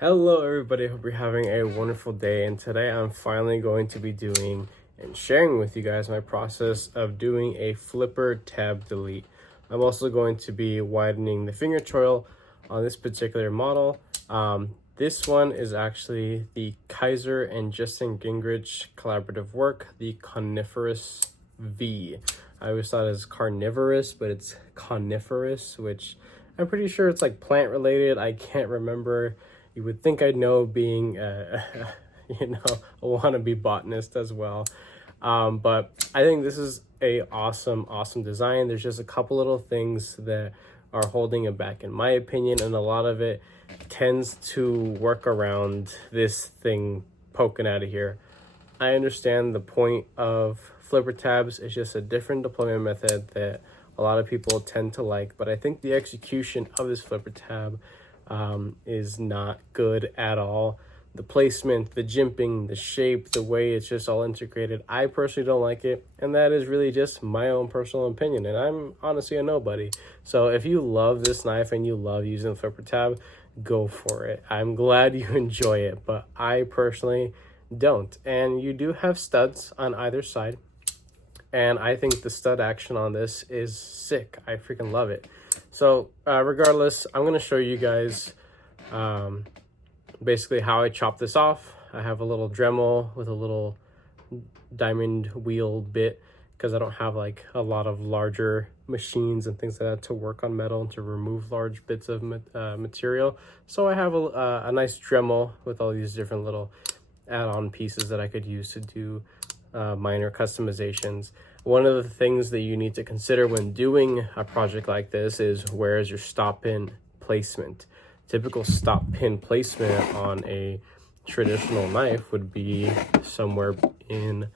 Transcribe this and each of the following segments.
Hello everybody, hope you're having a wonderful day, and today I'm finally going to be doing and sharing with you guys my process of doing a flipper tab delete. I'm also going to be widening the finger choil on this particular model. This one is actually the Kaiser and Justin Gingrich collaborative work, the Coniferous V. I always thought it was carnivorous, but it's coniferous, which I'm pretty sure it's like plant related. I can't remember. You would think I'd know, being a wannabe botanist as well. But I think this is a awesome design. There's just a couple little things that are holding it back in my opinion, and a lot of it tends to work around this thing poking out of here. I understand the point of flipper tabs. It's just a different deployment method that a lot of people tend to like, but I think the execution of this flipper tab is not good at all. The placement, the jimping, the shape, the way it's just all integrated, I personally don't like it, and that is really just my own personal opinion, and I'm honestly a nobody. So if you love this knife and you love using the flipper tab, go for it. I'm glad you enjoy it, but I personally don't. And you do have studs on either side, and I think the stud action on this is sick. I freaking love it. So regardless, I'm going to show you guys basically how I chop this off. I have a little Dremel with a little diamond wheel bit because I don't have like a lot of larger machines and things like that to work on metal and to remove large bits of material. So I have a nice Dremel with all these different little add-on pieces that I could use to do minor customizations. One of the things that you need to consider when doing a project like this is, where is your stop pin placement? Typical stop pin placement on a traditional knife would be somewhere in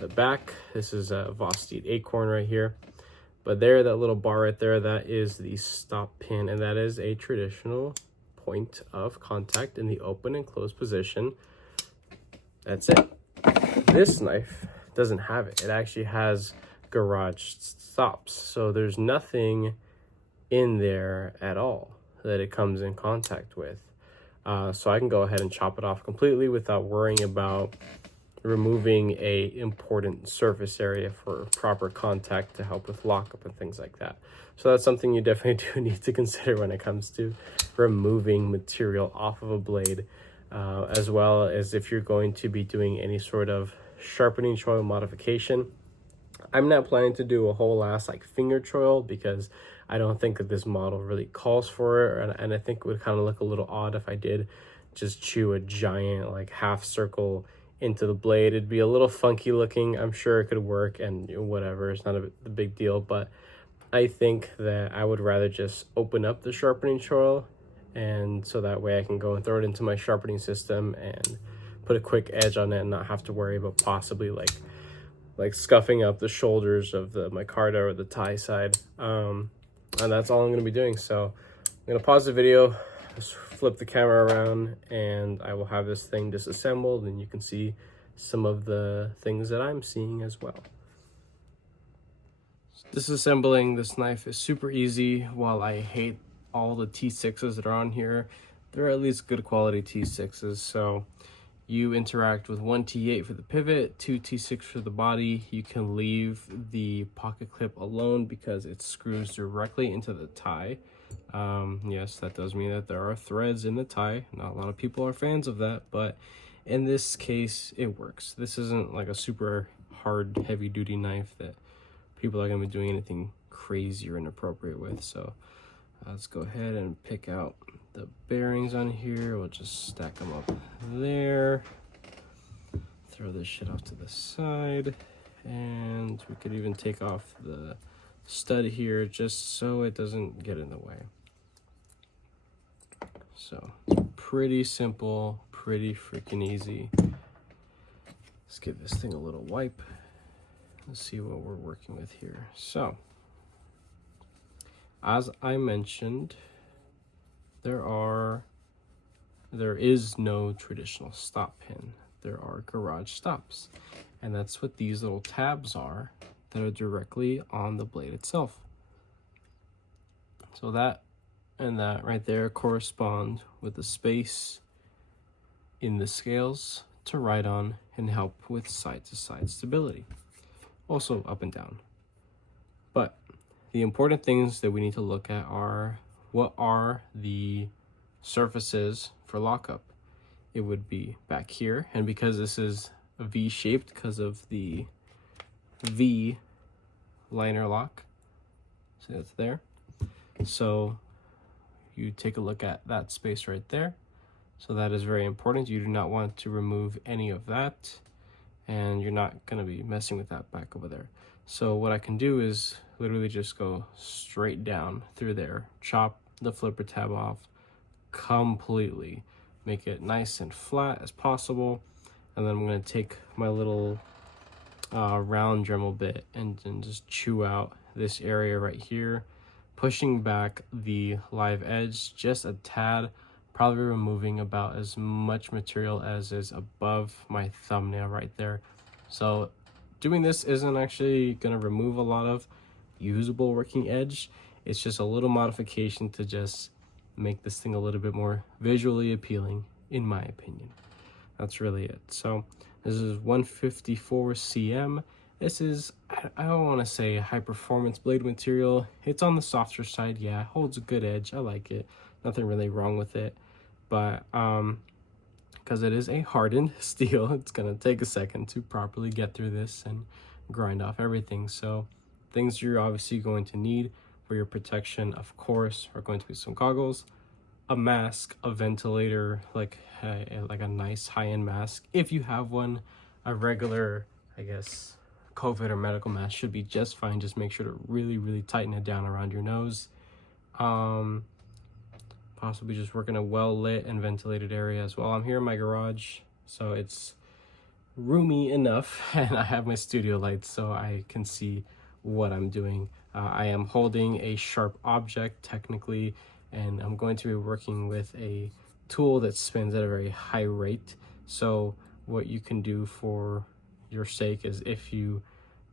the back. This is a Vosteed Acorn right here, but there, that little bar right there, that is the stop pin, and that is a traditional point of contact in the open and closed position. That's it. This knife doesn't have it. It actually has garage stops, so there's nothing in there at all that it comes in contact with. So I can go ahead and chop it off completely without worrying about removing a important surface area for proper contact to help with lockup and things like that. So that's something you definitely do need to consider when it comes to removing material off of a blade, as well as if you're going to be doing any sort of sharpening choil modification. I'm not planning to do a whole ass like finger choil because I don't think that this model really calls for it, and I think it would kind of look a little odd if I did just chew a giant like half circle into the blade. It'd be a little funky looking. I'm sure it could work, and whatever, it's not a big deal, but I think that I would rather just open up the sharpening choil, and so that way I can go and throw it into my sharpening system and put a quick edge on it and not have to worry about possibly like scuffing up the shoulders of the micarta or the tie side. And that's all I'm going to be doing. So I'm going to pause the video, just flip the camera around, and I will have this thing disassembled, and you can see some of the things that I'm seeing as well. Disassembling this knife is super easy. While I hate all the T6s that are on here, they're at least good quality T6s. So you interact with one T8 for the pivot, two T6 for the body. You can leave the pocket clip alone because it screws directly into the tie. Yes, that does mean that there are threads in the tie. Not a lot of people are fans of that, but in this case, it works. This isn't like a super hard, heavy-duty knife that people are going to be doing anything crazy or inappropriate with. So let's go ahead and pick out the bearings on here. We'll just stack them up there. Throw this shit off to the side, and we could even take off the stud here just so it doesn't get in the way. So it's pretty simple, pretty freaking easy. Let's give this thing a little wipe. Let's see what we're working with here. So as I mentioned, there is no traditional stop pin. There are garage stops, and that's what these little tabs are that are directly on the blade itself. So that and that right there correspond with the space in the scales to ride on and help with side-to-side stability. Also up and down. But the important things that we need to look at are, what are the surfaces for lockup? It would be back here, and because this is V-shaped because of the V liner lock, so that's there. So you take a look at that space right there. So that is very important. You do not want to remove any of that, and you're not going to be messing with that back over there. So what I can do is literally just go straight down through there, chop the flipper tab off completely, make it nice and flat as possible, and then I'm going to take my little round Dremel bit and just chew out this area right here, pushing back the live edge just a tad, probably removing about as much material as is above my thumbnail right there. So doing this isn't actually going to remove a lot of usable working edge. It's just a little modification to just make this thing a little bit more visually appealing, in my opinion. That's really it. So this is 154 cm. This is, I don't want to say high performance blade material. It's on the softer side, yeah, holds a good edge. I like it. Nothing really wrong with it. But because it is a hardened steel, it's gonna take a second to properly get through this and grind off everything. So things you're obviously going to need for your protection, of course, are going to be some goggles, a mask, a ventilator, like a nice high-end mask if you have one. A regular, I guess, COVID or medical mask should be just fine. Just make sure to really tighten it down around your nose. Possibly just work in a well-lit and ventilated area as well. I'm here in my garage, so it's roomy enough, and I have my studio lights so I can see what I'm doing. I am holding a sharp object technically, and I'm going to be working with a tool that spins at a very high rate. So what you can do for your sake is, if you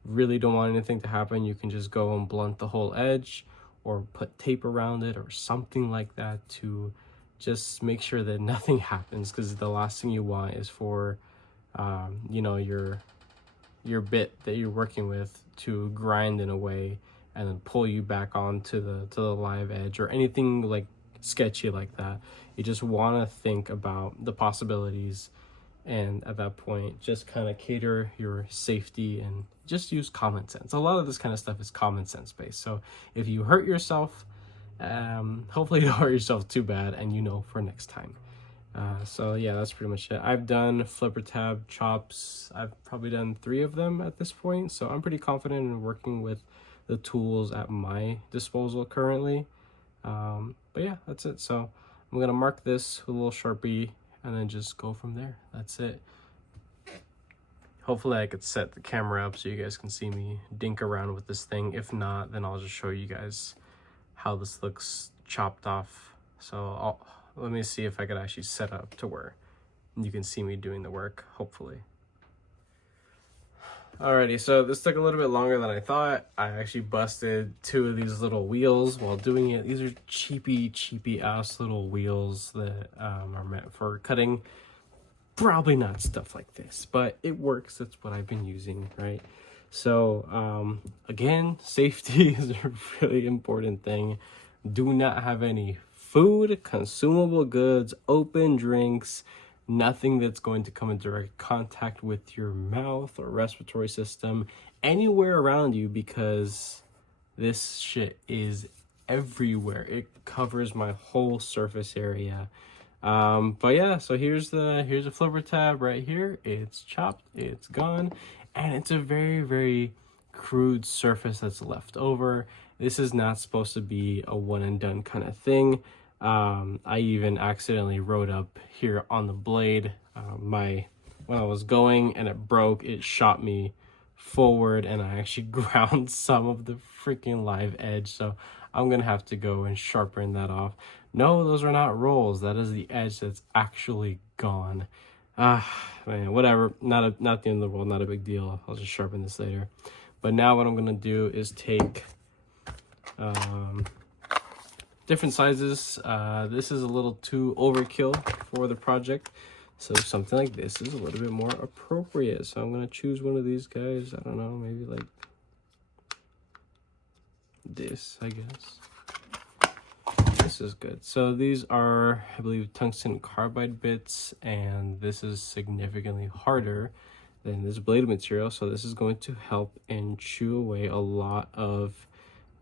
really don't want anything to happen, you can just go and blunt the whole edge or put tape around it or something like that to just make sure that nothing happens, because the last thing you want is for you know, your bit that you're working with to grind in a way and then pull you back onto the live edge or anything like sketchy like that. You just want to think about the possibilities, and at that point just kind of cater your safety and just use common sense. A lot of this kind of stuff is common sense based. So if you hurt yourself, hopefully you don't hurt yourself too bad, and you know for next time. So yeah, that's pretty much it. I've done flipper tab chops. I've probably done 3 of them at this point, so I'm pretty confident in working with the tools at my disposal currently. But yeah, that's it. So I'm gonna mark this with a little Sharpie and then just go from there. That's it. Hopefully I could set the camera up so you guys can see me dink around with this thing. If not, then I'll just show you guys how this looks chopped off. So let me see if I could actually set up to where you can see me doing the work, hopefully. Alrighty, so this took a little bit longer than I thought. I actually busted 2 of these little wheels while doing it. These are cheapy ass little wheels that are meant for cutting. Probably not stuff like this, but it works. That's what I've been using, right? So again, safety is a really important thing. Do not have any food, consumable goods, open drinks, nothing that's going to come in direct contact with your mouth or respiratory system anywhere around you, because this shit is everywhere. It covers my whole surface area. But yeah, so here's a flipper tab right here. It's chopped, it's gone, and it's a very crude surface that's left over. This is not supposed to be a one and done kind of thing. I even accidentally wrote up here on the blade, when I was going and it broke, it shot me forward and I actually ground some of the freaking live edge. So I'm gonna have to go and sharpen that off. No, those are not rolls. That is the edge that's actually gone. Man, whatever. Not the end of the world. Not a big deal. I'll just sharpen this later. But now what I'm gonna do is take different sizes. This is a little too overkill for the project. So something like this is a little bit more appropriate. So I'm gonna choose one of these guys. I don't know, maybe like this, I guess. This is good. So these are, I believe, tungsten carbide bits, and this is significantly harder than this blade material. So this is going to help and chew away a lot of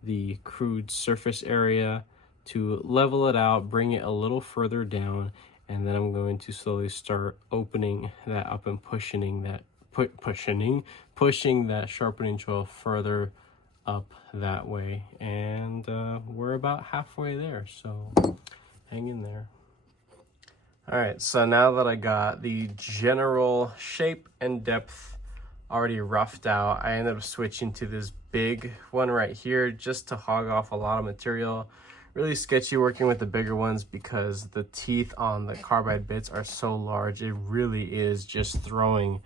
the crude surface area to level it out, bring it a little further down, and then I'm going to slowly start opening that up and pushing that sharpening choil further up that way. And we're about halfway there, so hang in there. All right, so now that I got the general shape and depth already roughed out, I ended up switching to this big one right here just to hog off a lot of material. Really sketchy working with the bigger ones because the teeth on the carbide bits are so large. It really is just throwing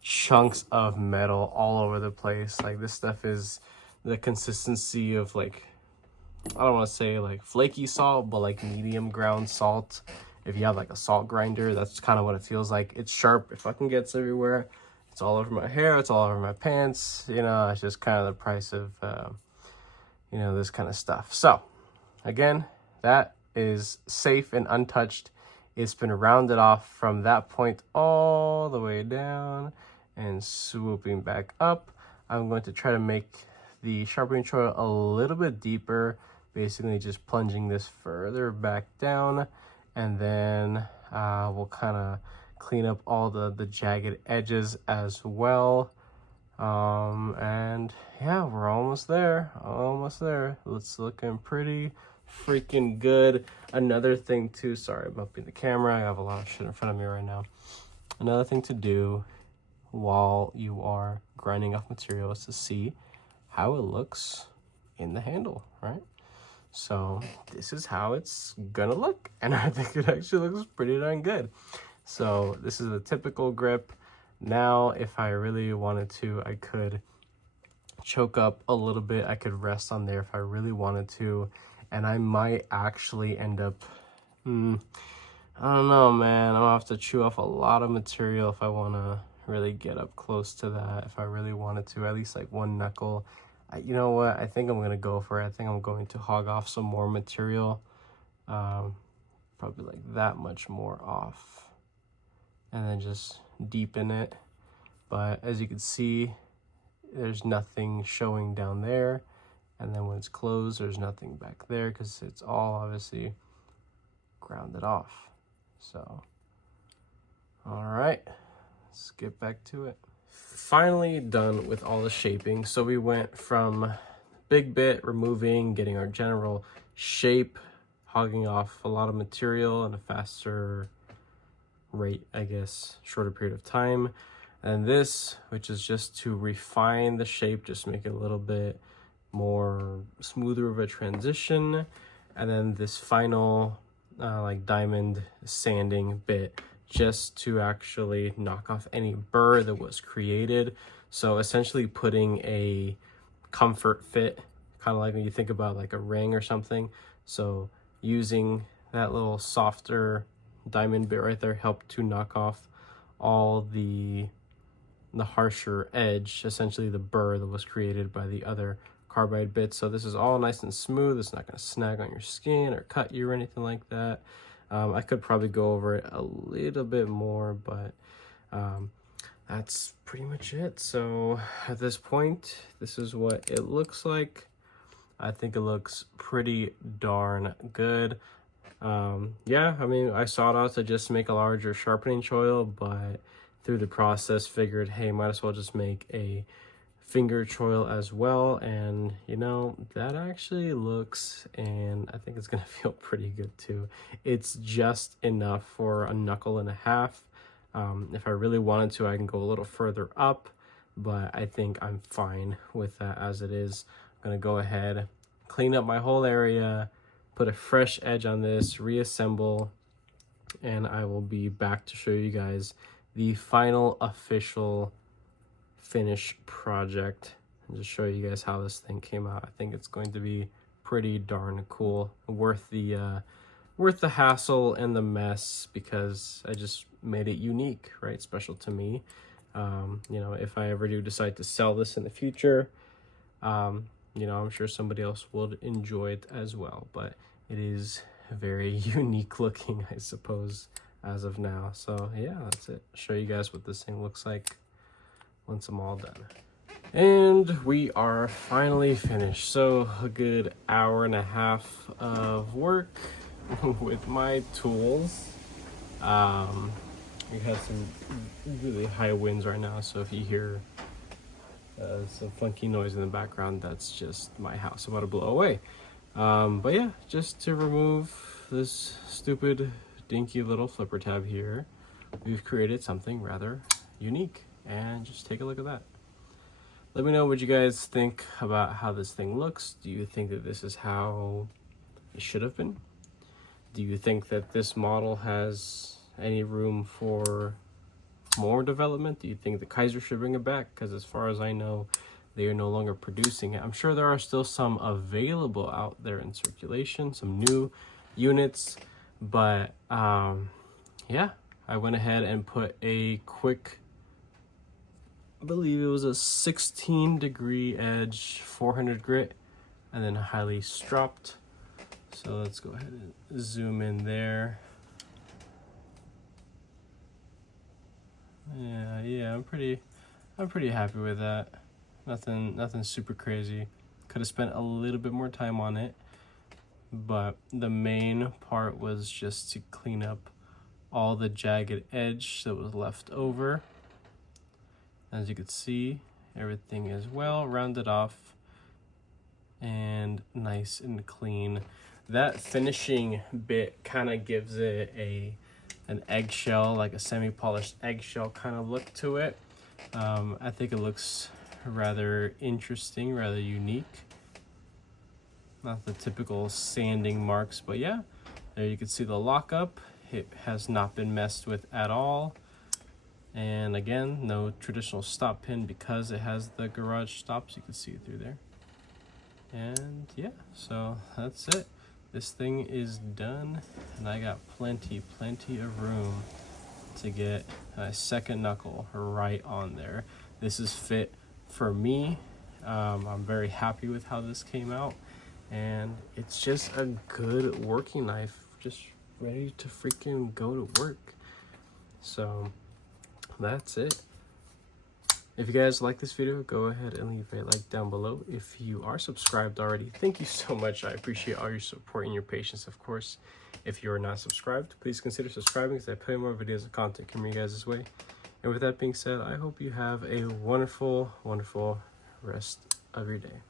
chunks of metal all over the place. Like, this stuff is the consistency of, like, I don't want to say like flaky salt, but like medium ground salt. If you have like a salt grinder, that's kind of what it feels like. It's sharp. It fucking gets everywhere. It's all over my hair. It's all over my pants. You know, it's just kind of the price of, you know, this kind of stuff. So again, that is safe and untouched. It's been rounded off from that point all the way down and swooping back up. I'm going to try to make the sharpening choil a little bit deeper, basically just plunging this further back down, and then we'll kind of clean up all the jagged edges as well. And yeah, we're almost there. It's looking pretty freaking good. Another thing too, sorry I'm bumping the camera, I have a lot of shit in front of me right now. Another thing to do while you are grinding off material is to see how it looks in the handle, right? So this is how it's gonna look, and I think it actually looks pretty darn good. So this is a typical grip. Now, if I really wanted to, I could choke up a little bit. I could rest on there if I really wanted to, and I might actually end up, I don't know, man. I'm gonna have to chew off a lot of material if I wanna really get up close to that. If I really wanted to, at least like one knuckle. You know what? I think I'm gonna go for it. I think I'm going to hog off some more material, probably like that much more off, and then just deepen it. But as you can see, there's nothing showing down there, and then when it's closed, there's nothing back there because it's all obviously grounded off. So, all right, let's get back to it. Finally done with all the shaping. So we went from big bit, removing, getting our general shape, hogging off a lot of material in a faster rate, I guess, shorter period of time. And this, which is just to refine the shape, just make it a little bit more smoother of a transition. And then this final like diamond sanding bit, just to actually knock off any burr that was created. So essentially putting a comfort fit, kind of like when you think about like a ring or something. So using that little softer diamond bit right there helped to knock off all the harsher edge, essentially the burr that was created by the other carbide bits. So this is all nice and smooth. It's not going to snag on your skin or cut you or anything like that. I could probably go over it a little bit more, but that's pretty much it. So at this point, this is what it looks like. I think it looks pretty darn good. Yeah, I mean, I sought out to just make a larger sharpening choil, but through the process figured, hey, might as well just make a finger choil as well. And you know, that actually looks, and I think it's gonna feel pretty good too. It's just enough for a knuckle and a half. If I really wanted to, I can go a little further up, but I think I'm fine with that as it is. I'm gonna go ahead, clean up my whole area, put a fresh edge on this, reassemble, and I will be back to show you guys the final official finished project and just show you guys how this thing came out. I think it's going to be pretty darn cool, worth the worth the hassle and the mess because I just made it unique, right? Special to me. You know, if I ever do decide to sell this in the future, you know, I'm sure somebody else would enjoy it as well, but it is very unique looking, I suppose, as of now. So yeah, that's it. I'll show you guys what this thing looks like once I'm all done. And we are finally finished. So a good hour and a half of work with my tools. We have some really high winds right now, so if you hear some funky noise in the background, that's just my house about to blow away. But yeah, just to remove this stupid dinky little flipper tab here, we've created something rather unique, and just take a look at that. Let me know what you guys think about how this thing looks. Do you think that this is how it should have been? Do you think that this model has any room for more development? Do you think the Kaiser should bring it back? Because as far as I know, they are no longer producing it. I'm sure there are still some available out there in circulation, some new units, but yeah, I went ahead and put a quick, I believe it was a 16-degree edge 400 grit, and then highly stropped. So let's go ahead and zoom in there. Yeah, I'm pretty happy with that. Nothing super crazy. Could have spent a little bit more time on it, but the main part was just to clean up all the jagged edge that was left over. As you can see, everything is well rounded off and nice and clean. That finishing bit kind of gives it an eggshell, like a semi-polished eggshell kind of look to it. I think it looks rather interesting, rather unique. Not the typical sanding marks, but yeah, there you can see the lockup. It has not been messed with at all. And again, no traditional stop pin because it has the garage stops. You can see it through there. And yeah, so that's it. This thing is done, and I got plenty of room to get a second knuckle right on there. This is fit for me. I'm very happy with how this came out, and it's just a good working knife, just ready to freaking go to work. So that's it. If you guys like this video, go ahead and leave a like down below. If you are subscribed already, thank you so much. I appreciate all your support and your patience, of course. If you are not subscribed, please consider subscribing, as I put more videos of content coming your guys' way. And with that being said, I hope you have a wonderful rest of your day.